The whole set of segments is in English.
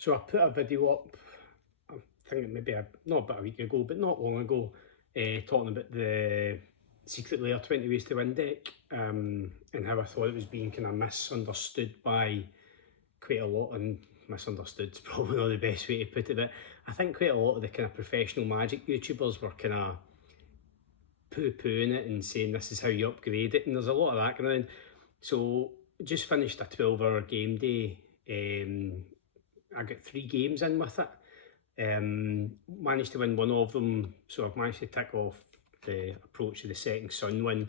So I put a video up, I think maybe not about a week ago, but not long ago, talking about the Secret Lair 20 Ways to Win deck, and how I thought it was being kind of misunderstood by quite a lot, and misunderstood's probably not the best way to put it, but I think quite a lot of the kind of professional Magic YouTubers were kind of poo-pooing it and saying this is how you upgrade it, and there's a lot of that going on. So just finished a 12-hour game day. I got 3 games in with it. Managed to win one of them, so I've managed to tick off the approach to the Setting Sun one.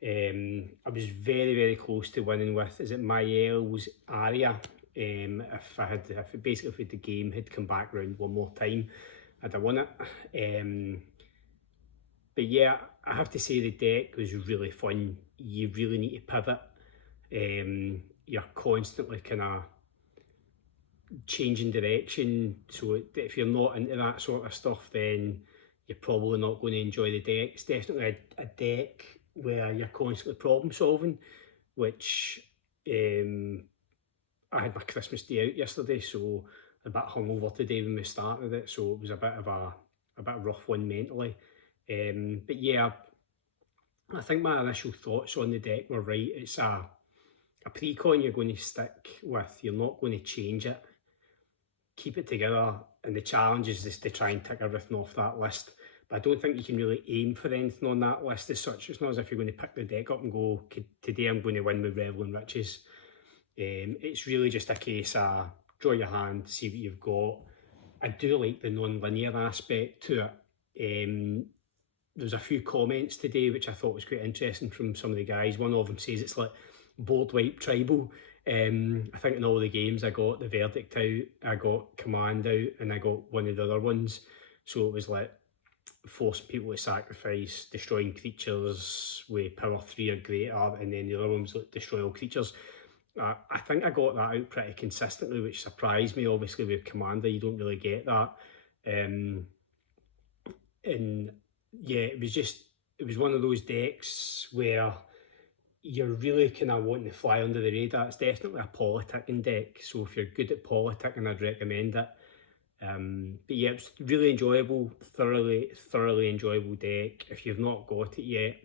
I was very close to winning with, is it Mael's Aria? If the game had come back round one more time, I'd have won it. But yeah, I have to say the deck was really fun. You really need to pivot. You're constantly kind of changing direction, so if you're not into that sort of stuff, then you're probably not going to enjoy the deck. It's definitely a deck where you're constantly problem solving, which I had my Christmas day out yesterday, so a bit hungover today when we started it, so it was a bit of a rough one mentally. But yeah, I think my initial thoughts on the deck were right. It's a pre-con you're going to stick with, you're not going to change it. Keep it together, and the challenge is just to try and tick everything off that list. But I don't think you can really aim for anything on that list as such. It's not as if you're going to pick the deck up and go, today I'm going to win with Reveling Riches. It's really just a case of draw your hand, see what you've got. I do like the non-linear aspect to it. There's a few comments today which I thought was quite interesting from some of the guys. One of them says it's like board wipe tribal. I think in all the games I got the Verdict out, I got Command out, and I got one of the other ones. So it was like forcing people to sacrifice, destroying creatures with power 3 or greater, and then the other one was like destroy all creatures. I think I got that out pretty consistently, which surprised me. Obviously with Commander you don't really get that. And yeah, it was one of those decks where you're really kind of wanting to fly under the radar. It's definitely a politicking deck, so if you're good at politicking, I'd recommend it. But yeah, it's really enjoyable, thoroughly enjoyable deck. If you've not got it yet,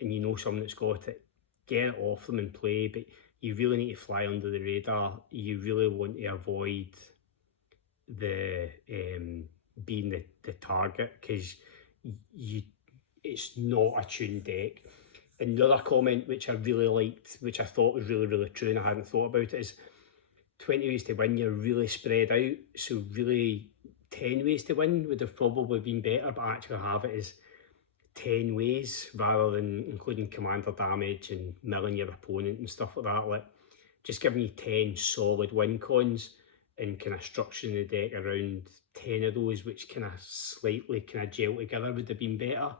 and you know someone that's got it, get it off them and play, but you really need to fly under the radar. You really want to avoid the being the target, because it's not a tuned deck. Another comment which I really liked, which I thought was really true, and I hadn't thought about it, is 20 ways to win, you're really spread out. So really 10 ways to win would have probably been better, but actually have it as 10 ways rather than including commander damage and milling your opponent and stuff like that. Like, just giving you 10 solid win cons and kind of structuring the deck around 10 of those, which kind of slightly kind of gel together, would have been better.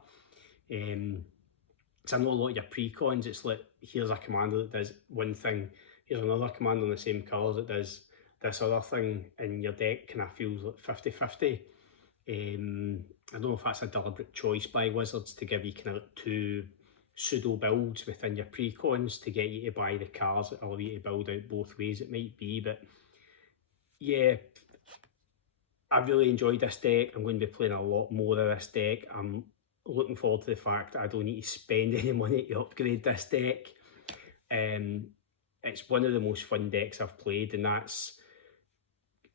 So I know a lot of your pre-cons, it's like, here's a commander that does one thing, here's another commander in the same colours that does this other thing, and your deck kind of feels like 50-50. I don't know if that's a deliberate choice by Wizards to give you kind of like 2 pseudo builds within your pre-cons to get you to buy the cards that allow you to build out both ways it might be, but yeah, I really enjoyed this deck. I'm going to be playing a lot more of this deck. I'm looking forward to the fact that I don't need to spend any money to upgrade this deck. It's one of the most fun decks I've played, and that's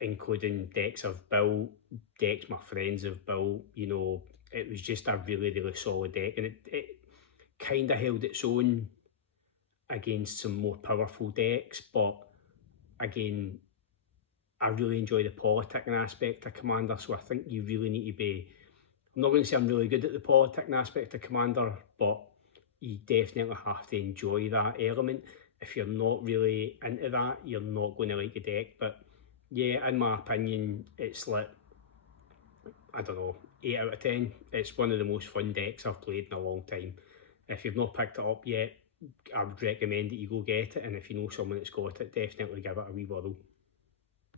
including decks I've built, decks my friends have built. You know, it was just a really solid deck, and it kind of held its own against some more powerful decks, but again, I really enjoy the politicking aspect of Commander, so I think you really need to be, I'm not going to say I'm really good at the politicking aspect of Commander, but you definitely have to enjoy that element. If you're not really into that, you're not going to like the deck. But yeah, in my opinion, it's like, I don't know, 8 out of 10. It's one of the most fun decks I've played in a long time. If you've not picked it up yet, I would recommend that you go get it, and if you know someone that's got it, definitely give it a wee whirl.